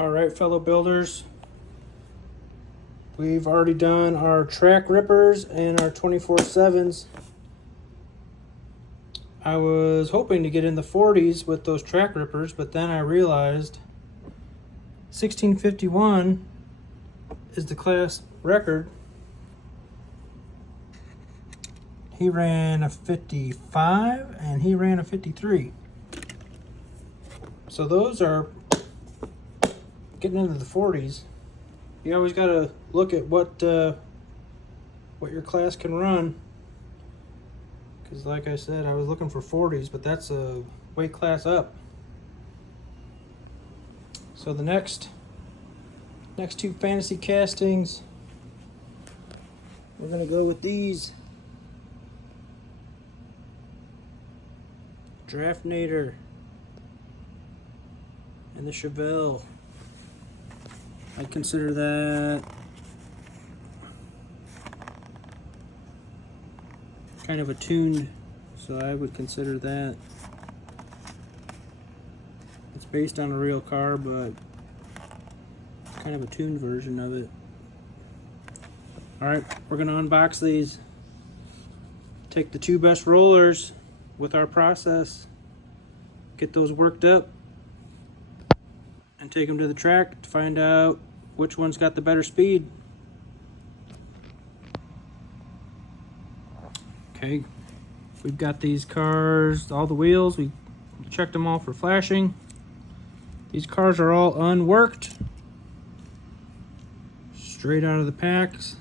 Alright, fellow builders, we've already done our track rippers and our 24/7s. I was hoping to get in the 40s with those track rippers, but then I realized 1651 is the class record. He ran a 55 and he ran a 53. So those are getting into the 40s. You always got to look at what your class can run, because like I said, I was looking for 40s, but that's a weight class up. So the next two fantasy castings, we're gonna go with these Draftnator and the Chevelle. I consider that kind of a tuned, so I would consider that. It's based on a real car, but kind of a tuned version of it. Alright, we're going to unbox these. Take the two best rollers with our process, get those worked up, and take them to the track to find out which one's got the better speed. Okay, we've got these cars, all the wheels, we checked them all for flashing. These cars are all unworked, straight out of the packs.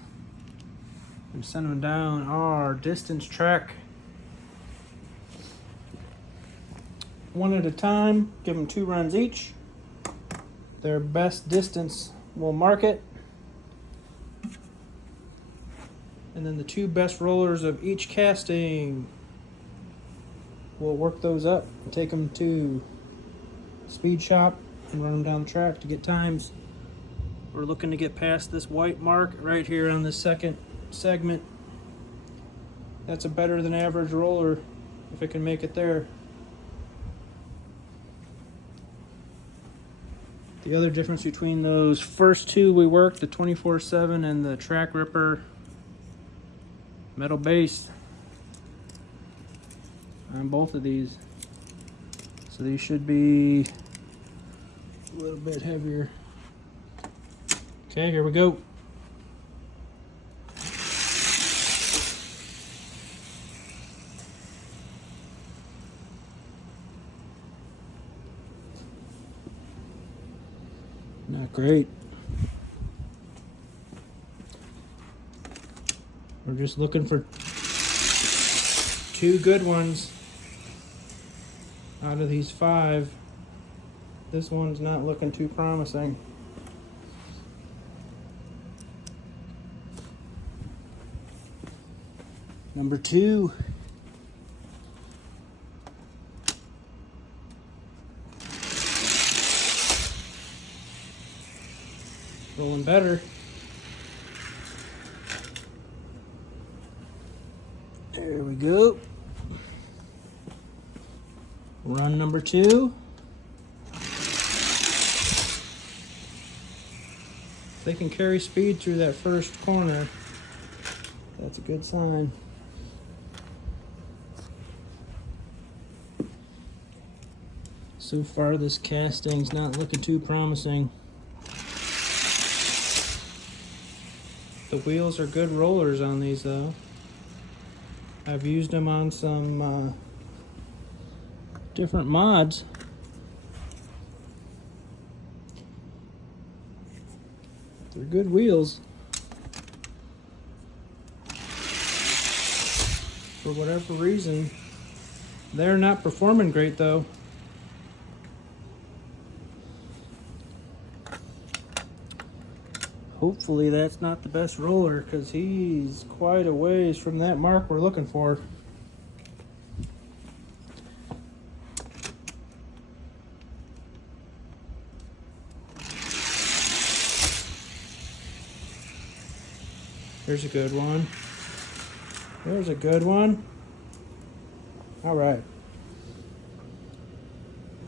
I'm sending them down our distance track. One at a time, give them 2 runs each. Their best distance will mark it. And then the 2 best rollers of each casting will work those up and take them to speed shop and run them down the track to get times. We're looking to get past this white mark right here on the second segment. That's a better than average roller if it can make it there. The other difference between those first 2 we worked, the 24/7 and the track ripper, metal base on both of these. So these should be a little bit heavier. Okay, here we go. Not great. We're just looking for 2 good ones out of these 5. This one's not looking too promising. Number 2. Rolling better. There we go. Run number 2. If they can carry speed through that first corner, that's a good sign. So far this casting's not looking too promising. The wheels are good rollers on these though. I've used them on some different mods. They're good wheels. For whatever reason, they're not performing great though. Hopefully that's not the best roller, because he's quite a ways from that mark we're looking for. There's a good one. There's a good one. All right.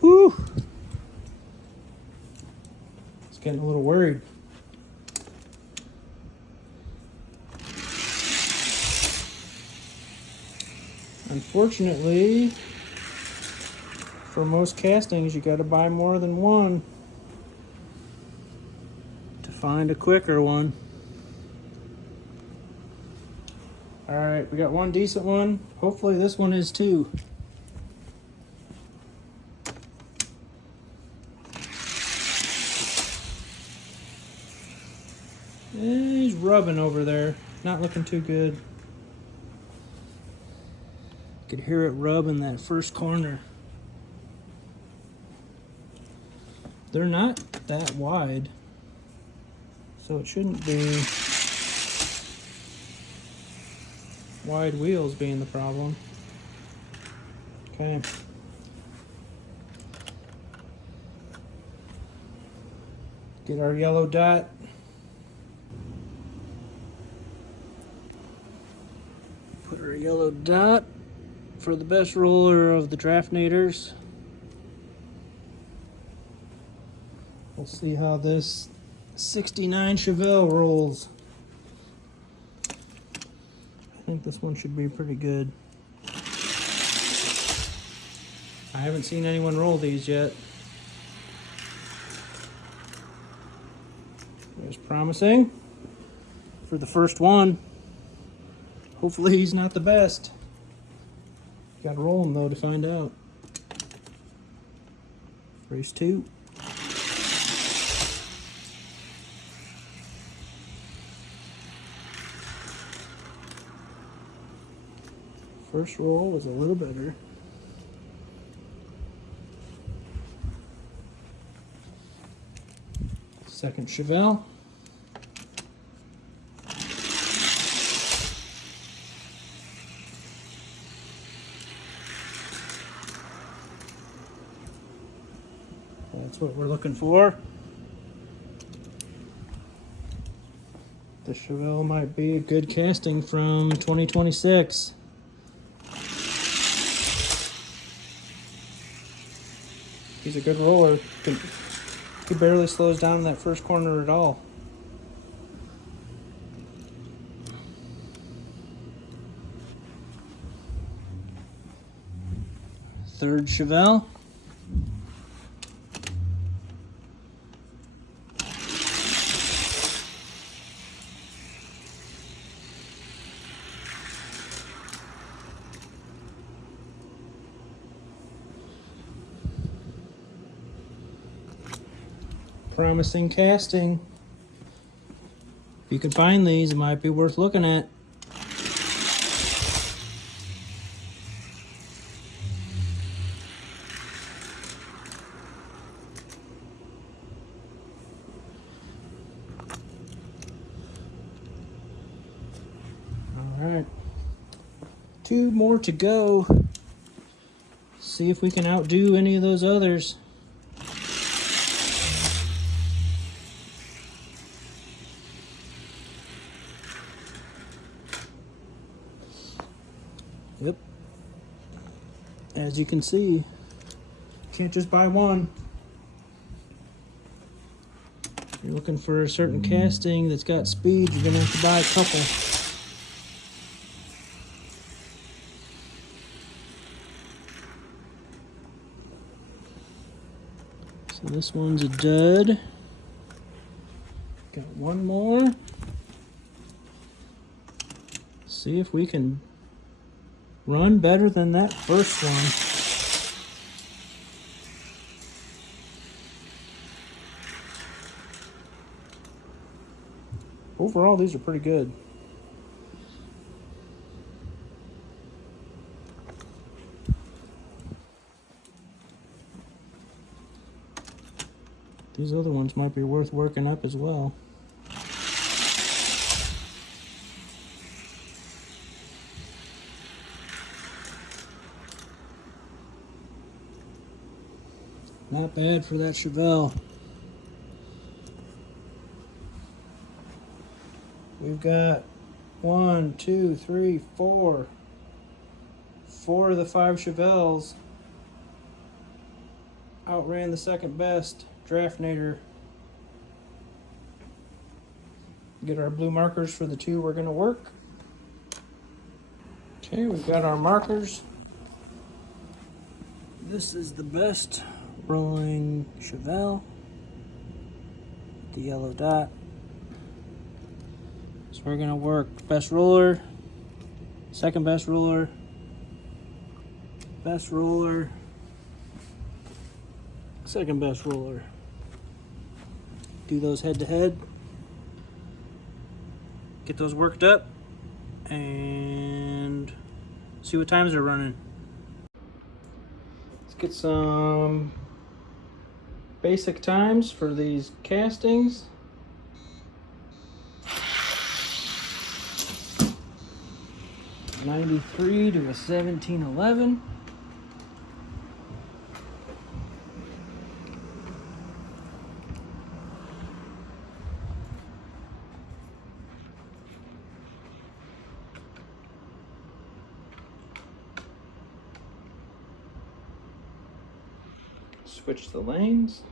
Whew. getting a little worried. Unfortunately, for most castings, you got to buy more than one to find a quicker one. All right, we got one decent one. Hopefully this one is too. He's rubbing over there. Not looking too good. Could hear it rub in that first corner. They're not that wide, so it shouldn't be wide wheels being the problem. Okay. Get our yellow dot. Put our yellow dot for the best roller of the Draftnators. We'll see how this 69 Chevelle rolls. I think this one should be pretty good. I haven't seen anyone roll these yet. It's promising for the first one. Hopefully he's not the best. Gotta roll him though to find out. Race 2. First roll was a little better. Second Chevelle. That's what we're looking for. The Chevelle might be a good casting from 2026. He's a good roller. He barely slows down in that first corner at all. Third Chevelle. Promising casting. If you can find these, it might be worth looking at. All right, 2 more to go. See if we can outdo any of those others. Yep. As you can see, can't just buy one. If you're looking for a certain casting that's got speed, you're gonna have to buy a couple. So this one's a dud. Got one more. See if we can run better than that first one. Overall, these are pretty good. These other ones might be worth working up as well. Not bad for that Chevelle. We've got 1, 2, 3, 4. 4 of the 5 Chevelles outran the second best Draftnator Get our blue markers for the two we're gonna work. Okay, we've got our markers. This is the best rolling Chevelle. The yellow dot. So we're gonna work best roller, second best roller, second best roller. Do those head to head. Get those worked up and see what times they're running. Let's get some basic times for these castings. .93 to a 1711. Switch the lanes.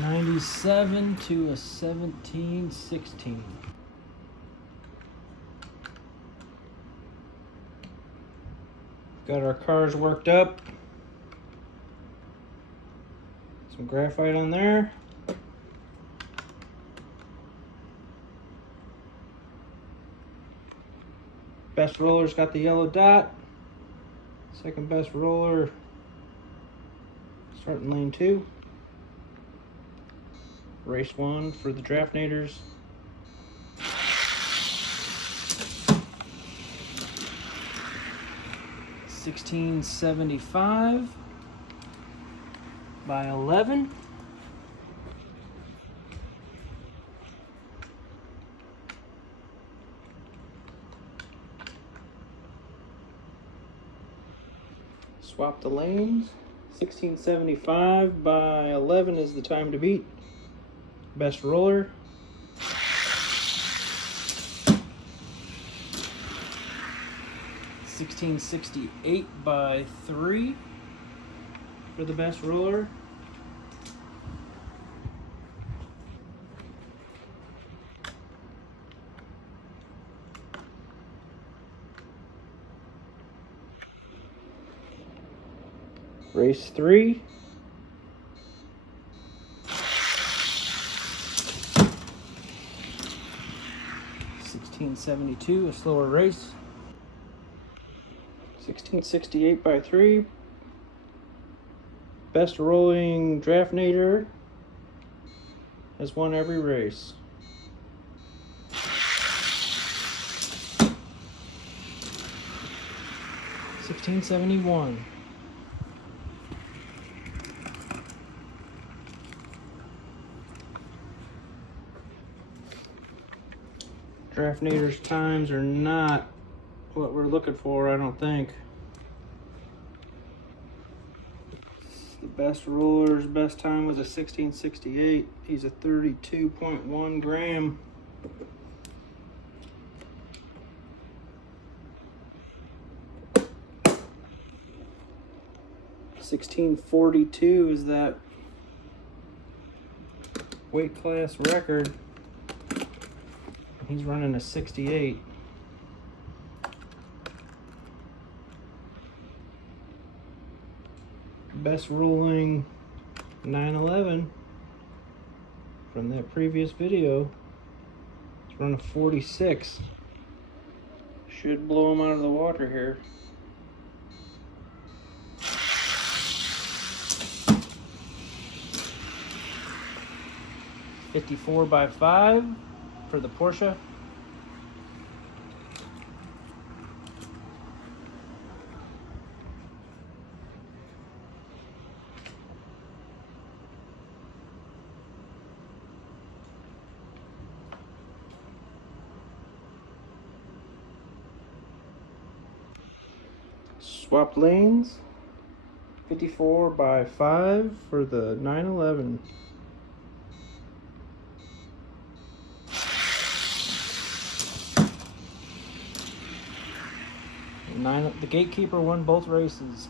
.97 to a 1716. Got our cars worked up. Some graphite on there. Best roller's got the yellow dot. Second best roller starting lane 2. Race 1 for the Draftnators. $16.75 by 11. Swap the lanes. 16.75 by 11 is the time to beat. Best roller. $16.68 by 3 for the best roller. Race 3. $16.72, a slower race. 16.68 by 3. Best rolling Draftnator has won every race. $16.71. Draftnator's times are not what we're looking for, I don't think. The best roller's best time was a 16.68. He's a 32.1 gram. $16.42 is that weight class record. He's running a 68. Best rolling 911 from that previous video. He's running a 46. Should blow him out of the water here. $54 by 5 for the Porsche. Swap lanes. 54 by 5 for the 911. The gatekeeper won both races.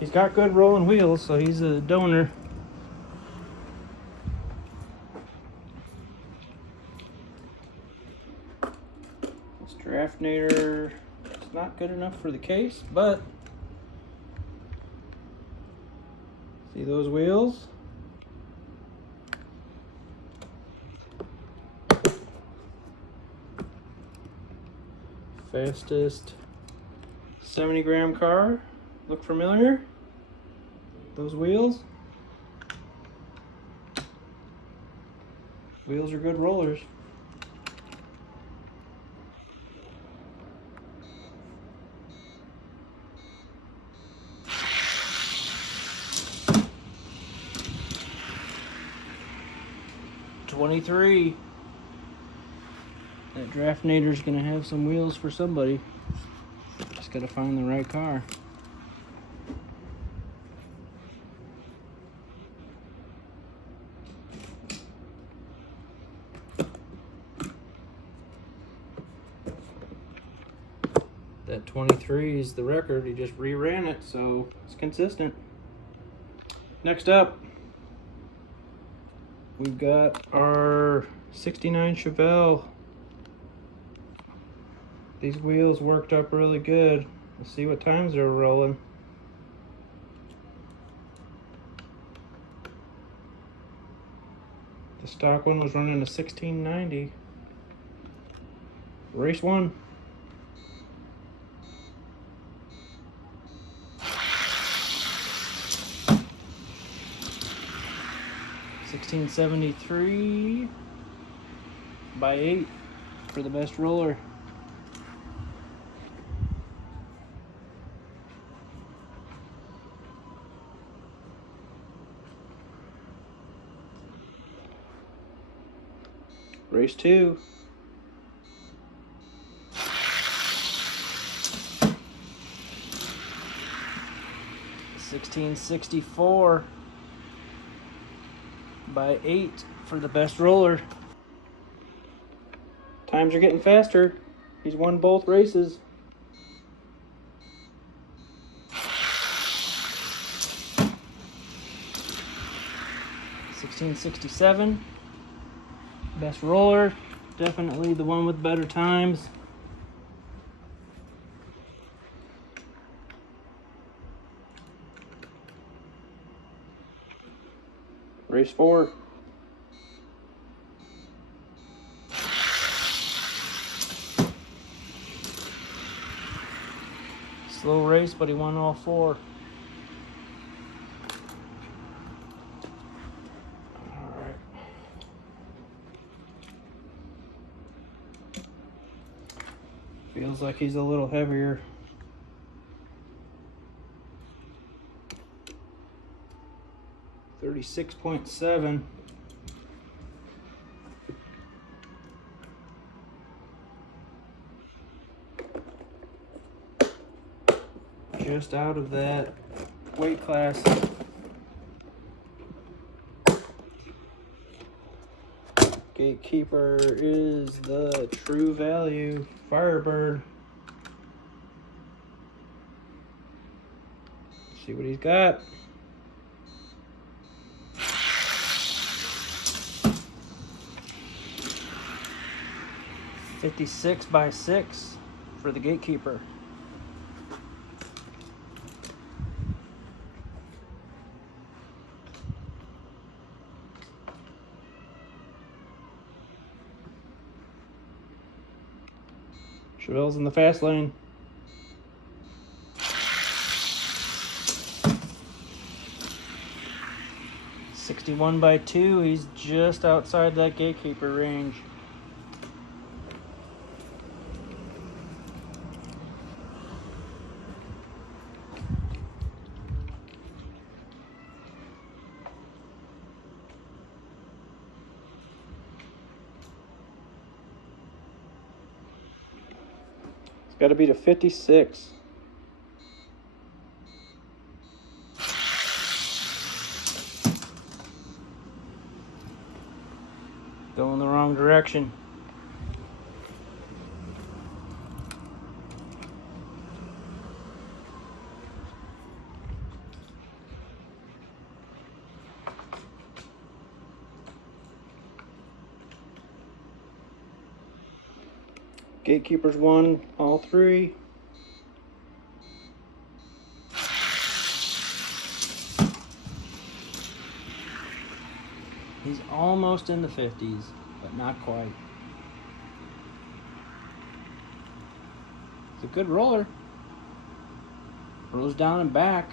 He's got good rolling wheels, so he's a donor. This Draftnator is not good enough for the case, but see those wheels? Fastest 70-gram car. Look familiar? Those wheels? Wheels are good rollers. $23. That Draftnator's gonna have some wheels for somebody. Just gotta find the right car. That 23 is the record. He just reran it, so it's consistent. Next up, we've got our 69 Chevelle. These wheels worked up really good. Let's see what times they're rolling. The stock one was running a 1690. Race 1. $16.73 by 8 for the best roller. Race 2. $16.64 by 8 for the best roller. Times are getting faster. He's won both races. $16.67. Best roller. Definitely the one with better times. Race 4. Slow race, but he won all 4. Alright. Feels like he's a little heavier. $36.7. Just out of that weight class. Gatekeeper is the True Value Firebird. See what he's got. $56 by 6 for the Gatekeeper. Chevelle's in the fast lane. $61 by 2. He's just outside that Gatekeeper range. It's got to be to 56. Going the wrong direction. Gatekeepers won all three. He's almost in the 50s, but not quite. It's a good roller. Rolls down and back.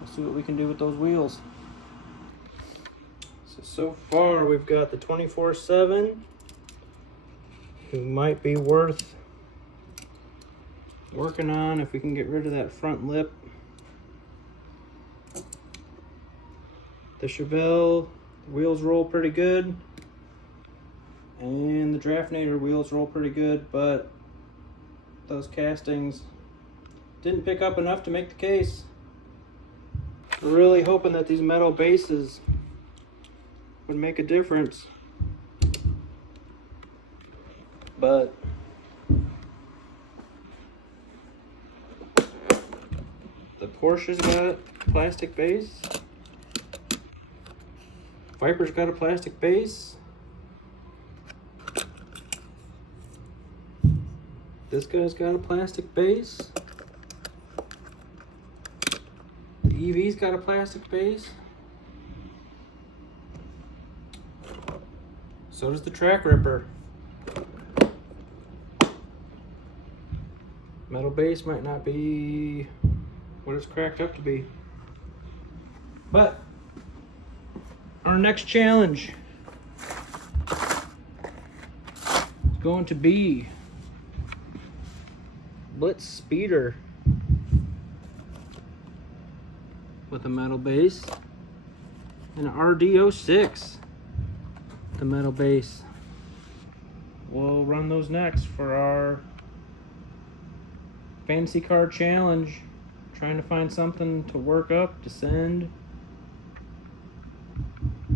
Let's see what we can do with those wheels. So far we've got the 24/7, who might be worth working on if we can get rid of that front lip. The Chevelle wheels roll pretty good, and the Draftnator wheels roll pretty good, but those castings didn't pick up enough to make the case. We're really hoping that these metal bases would make a difference, but the Porsche's got a plastic base. Viper's got a plastic base. This guy's got a plastic base. The EV's got a plastic base. So does the Track Ripper. Metal base might not be what it's cracked up to be. But our next challenge is going to be Blitz Speeder with a metal base and an RD06, the metal base. We'll run those next for our fantasy card challenge, trying to find something to work up to send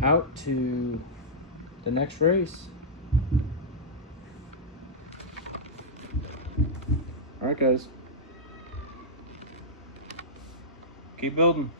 out to the next race. All right, guys, keep building.